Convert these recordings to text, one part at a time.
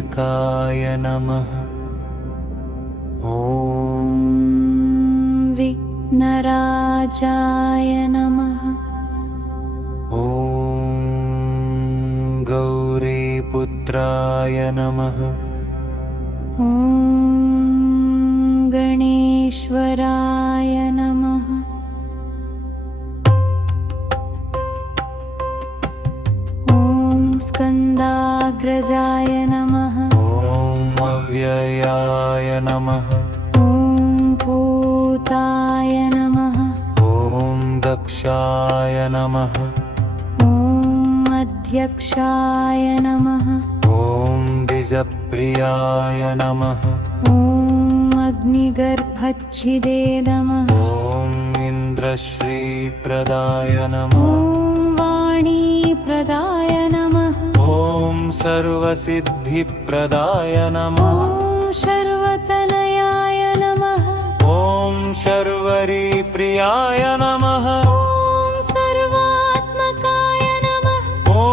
विनायकाय नमः। ॐ विघ्नराजाय नमः। ॐ गौरीपुत्राय नमः। ॐ गणेश्वराय नमः। ॐ स्कन्दाग्रजाय नमः। ॐ अव्ययाय नमः। ॐ भूताय नमः। ॐ दक्षाय नमः। ॐ अध्यक्षाय नमः। ॐ द्विजप्रियाय नमः। ॐ अग्निगर्भच्छिदे नमः। ॐ इन्द्रश्रीप्रदाय नमः। ॐ वाणीप्रदाय नमः। ॐ सर्वसिद्धिप्रदाय नमः। ॐ सर्वतनयाय नमः। ॐ शर्वरीप्रियाय नमः। ॐ सर्वात्मकाय नमः। ॐ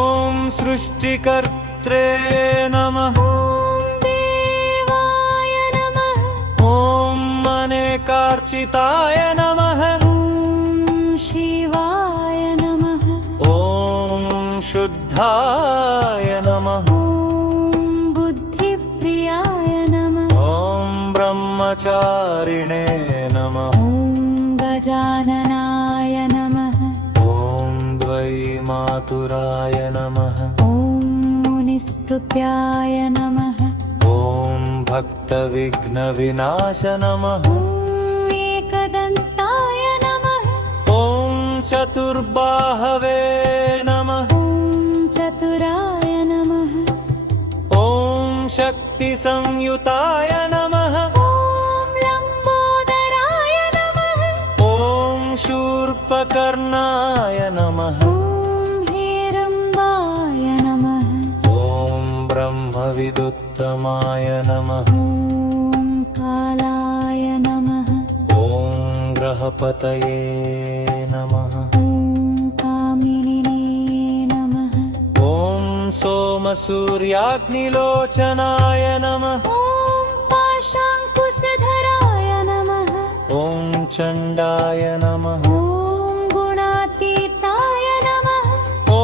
सृष्टिकर्त्रे नमः। ॐ देवाय नमः। ॐ अनेकार्चिताय नमः। ॐ शिवाय नमः। ॐ शुद्धाय नमः। ॐ बुद्धिप्रियाय नमः। ॐ ब्रह्मचारिणे नमः। ॐ गजाननाय नमः। ॐ द्वैमातुराय नमः। ॐ मुनिस्तुत्याय नमः। ॐ भक्तविघ्नविनाश नमः। ॐ एकदन्ताय नमः। ॐ चतुर्बाहवे नमः। ॐ चतुराय नमः। ॐ शक्तिसंयुताय नमः। ॐ लम्बोदराय नमः। ॐ शूर्पकर्णाय नमः। ॐ हेरम्बाय नमः। ॐ ब्रह्मविदुत्तमाय नमः। ॐ कालाय नमः। ॐ ग्रहपतये नमः। ॐ कामिनिने नमः। ॐ सोमसूर्याग्निलोचनाय नमः। ॐ पाशाङ्कुशधराय नमः। ॐ चण्डाय नमः। ॐ गुणातीताय नमः। ॐ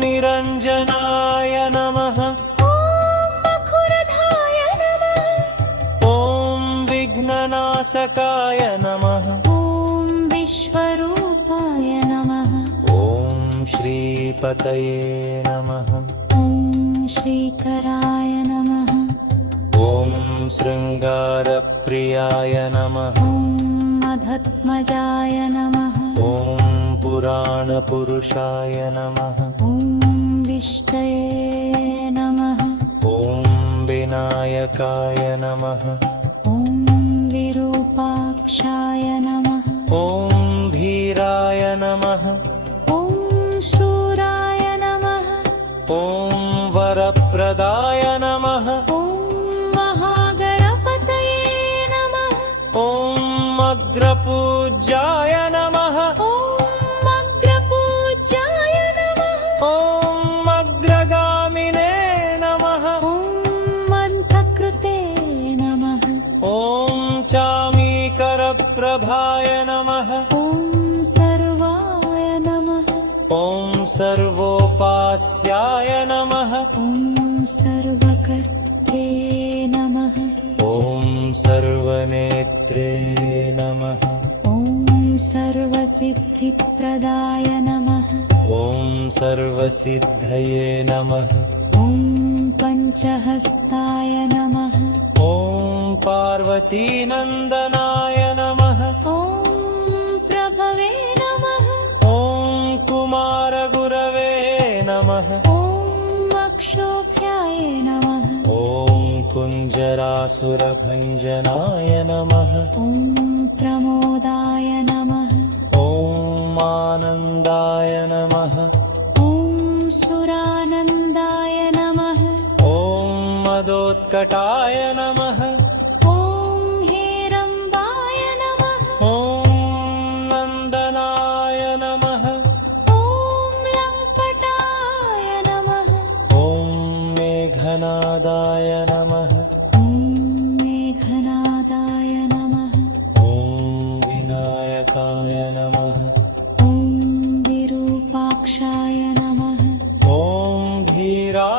निरञ्जनाय नमः। ॐ मखुरधाय नमः। ॐ विघ्ननाशकाय नमः। ॐ विश्वरूपाय नमः। ॐ श्रीपतये नमः। ॐ श्रीकराय नमः। ॐ शृङ्गारप्रियाय नमः। ॐ मधत्मजाय नमः। ॐ पुराणपुरुषाय नमः। ॐ विष्टये नमः। ॐ विनायकाय नमः। ॐ विरूपाक्षाय नमः। ॐ धीराय नमः। ॐ शूराय नमः। ॐ वरप्रदाय नमः। ॐ महागणपतये नमः। ॐ अग्रपूज्याय नमः। ॐ अग्रपूज्याय नमः। ॐ अग्रगामिने नमः। ॐ मन्त्रकृते नमः। ॐ चामीकरप्रभाय नमः। ॐ सर्वाय नमः। ॐ सर्वोपास्याय नमः। ॐ सर्वकर्त्रे नमः। ॐ सर्वनेत्रे नमः। ॐ सर्वसिद्धिप्रदाय नमः। ॐ सर्वसिद्धये नमः। ॐ पञ्चहस्ताय नमः। ॐ पार्वतीनन्दनाय नमः। ॐ प्रभवे नमः। ॐ कुमारगुरवे नमः। ॐ अक्षोभ्याय नमः। ॐ कुञ्जरासुरभञ्जनाय नमः। ॐ प्रमोदाय नमः। ॐ आनन्दाय नमः। ॐ सुरानन्दाय नमः। ॐ मदोत्कटाय नमः। ॐ हेरम्बाय नमः। ॐ नन्दनाय नमः। ॐ लङ्कटाय नमः। ॐ मेघनादाय गणाय नमः ॐ मेघनादाय नमः ॐ विनायकाय नमः ॐ विरूपाक्षाय नमः ॐ धीराय